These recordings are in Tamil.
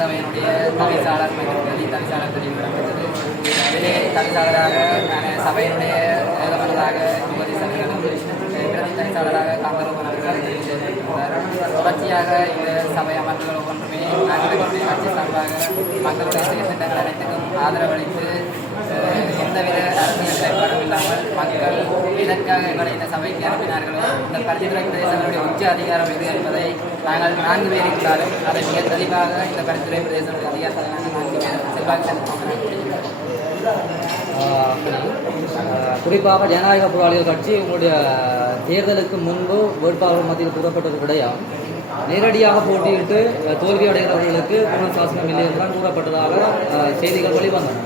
சபையினுடைய தவிசாளர் மற்றும் பிரதி தவிசாளர் தெரிவிக்கப்பட்டது. அதிலே தவிசாளராக சபையினுடைய ஏகமனதாக யுவதி சபைகளும் பிரதி தவிசாளராக காந்தரூபன் அவர்கள் தெரிவிக்கப்பட்டிருக்கிறார். தொடர்ச்சியாக இந்த சபை அமர்வுகள் ஒவ்வொன்றுமே நாங்கள் கட்சி சார்பாக மக்களுடைய செயற்திட்டங்கள் அனைத்துக்கும் ஆதரவளித்து எந்தவித அரசியல் செயல்பாடும் இல்லாமல் மக்கள் இதற்காக எங்களை இந்த சபைக்கு அனுப்பினார்களோ இந்த பரிந்துரை பிரதேசங்களுடைய உச்ச அதிகாரம் எது என்பதை நாங்கள் 4 பேர் இருந்தாலும் அதை மிக தெளிவாக இந்த பரிந்துரை பிரதேசங்களுடைய அதிகாரத்தை நாங்கள் 4 பேர் செல்வாக்கு குறிப்பாக ஜனநாயக போராளிகள் கட்சி உங்களுடைய தேர்தலுக்கு முன்பு வேட்பாளர் மத்தியில் கூறப்பட்டது விடயம் நேரடியாக போட்டியிட்டு தோல்வி அடைகிறவர்களுக்கு புனர்சாசனம் இல்லை என்றுதான் கூறப்பட்டதாக செய்திகள் வெளிவந்தன.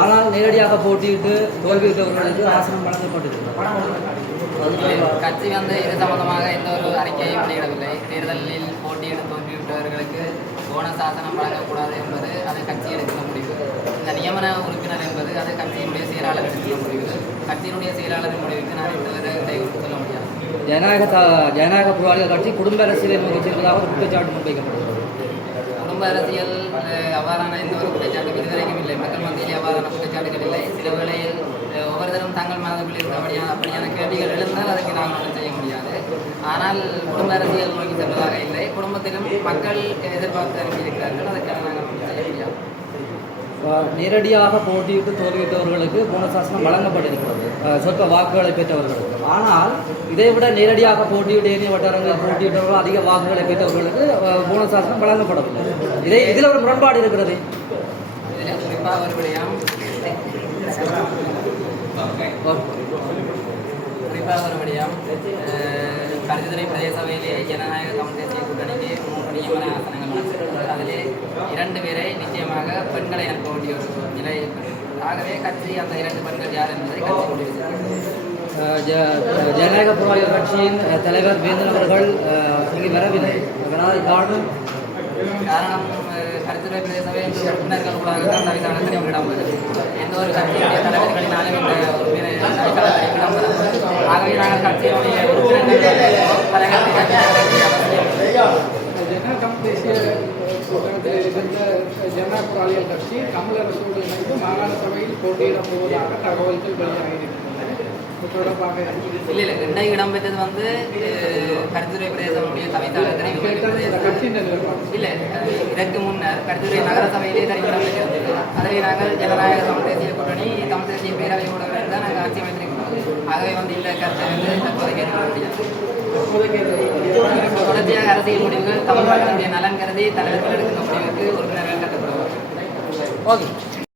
ஆனால் நேரடியாக போட்டியிட்டு தோல்வியுற்றவர்களுக்கு ஆசனம் வழங்கப்பட்டிருக்கிறது. கட்சி இது சம்பந்தமாக எந்த ஒரு அறிக்கையும் வெளியிடவில்லை. தேர்தலில் போட்டியிட்டு தோல்வியுற்றவர்களுக்கு போனஸ் ஆசனம் வழங்கக்கூடாது என்பது அது கட்சி எடுக்கிற முடிவு. இந்த நியமன உறுப்பினர் என்பது அது கட்சியினுடைய செயலாளர் எடுக்கிற முடிவு. கட்சியினுடைய செயலாளரின் முடிவுக்கு நான் இடையூறு சொல்ல முடியாது. ஜனநாயக போராளிகள் கட்சி குடும்ப அரசியலை நோக்கி செல்வதாக ஒரு குற்றச்சாட்டு முன்வைக்கப்படுகிறது. குடும்ப அரசியல் அவ்வாறான எந்த ஒரு குற்றச்சாட்டு இதுவரைக்கும் இல்லை. மக்கள் மத்தியில் அவ்வாறான குற்றச்சாட்டுகள் இல்லை. சில வேளையில் ஒவ்வொருத்தரும் தங்கள் மனதுக்குள் இருந்தபடியான அப்படியான கேள்விகள் எழுந்தால் அதுக்கு நாம் ஒன்றும் செய்ய முடியாது. ஆனால் குடும்ப அரசியல் நோக்கி செல்வதாக இல்லை. குடும்பத்திலும் மக்கள் எதிர்பார்த்து அனுப்பியிருக்கிறார்கள். அதற்காக நாங்கள் ஒன்றும் செய்ய முடியாது. நேரடியாக போட்டியிட்டு தோல்வியிட்டவர்களுக்கு போனசாசனம் வழங்கப்பட்டிருக்கிறது, சொற்ப வாக்குகளை பெற்றவர்களுக்கு. ஆனால் இதைவிட நேரடியாக போட்டியிட்டு ஏனைய வட்டாரங்களில் போட்டியிட்டவர்கள் அதிக வாக்குகளை பெற்றவர்களுக்கு போனசாசனம் வழங்கப்படவில்லை. இதில் ஒரு முரண்பாடு இருக்கிறது. இதில் குறிப்பாக ஒரு விடயம் பரிந்துரை பிரதேச சபையிலே ஜனநாயக தமிழ் தேசிய கூட்டணிக்கு 3 நியமன ஆசனங்கள். அதிலே 2 பேரை நிச்சயமாக பெண்களை அனுப்ப வேண்டிய ஒரு நிலை. ஆகவே கட்சி அந்த 2 பெண்கள் யார் என்பதை கட்சி முடிவு ஜனநாயக போராளிகள் கட்சியின் தலைவர் வேந்தன் அவர்கள் இங்கு வரவில்லை. காரணம் பரிந்துரை பிரதேச சபை உறுப்பினர்கள் ஊடாகத்தான் தவிசாளத்தில் இடம் பெறும். எந்த ஒரு கட்சியுடைய தலைவர்களினாலும் இந்த தவிசாளத்தில் இடம் பெறும். ஆகவே நாங்கள் கட்சியினுடைய உறுப்பினர்கள் ஜனநாயக போராளிகள் கட்சி தமிழரசோடு இணைந்து மாகாண சபையில் போட்டியிடப் போவதாக தகவல்கள் வெளியாகியிருக்கின்றன. இல்லை இன்றைக்கு இடம்பெற்றது கருத்துரை பிரதேசனுடைய தவிசாளர் இல்லை. இதற்கு முன்னர் கருத்துரை நகர சபையிலே இடம்பெற்றது. அதை நாங்கள் ஜனநாயக தமிழ் தேசிய கூட்டணி தமிழ் தேசிய பேரவையோட தான் நாங்கள் ஆட்சி அமைத்திருக்கிறோம். ஆகவே இந்த கருத்தை தற்போதைக்கு ஏற்க முடியாது. தொடர்ச்சியாக அரசியல் முடிவுகள் தமிழ் மக்களுடைய நலன் கருதி தலைவர்கள் எடுக்கின்ற முடிவுக்கு உறுப்பினர்கள் கட்டப்படுவார்கள். ஓகே.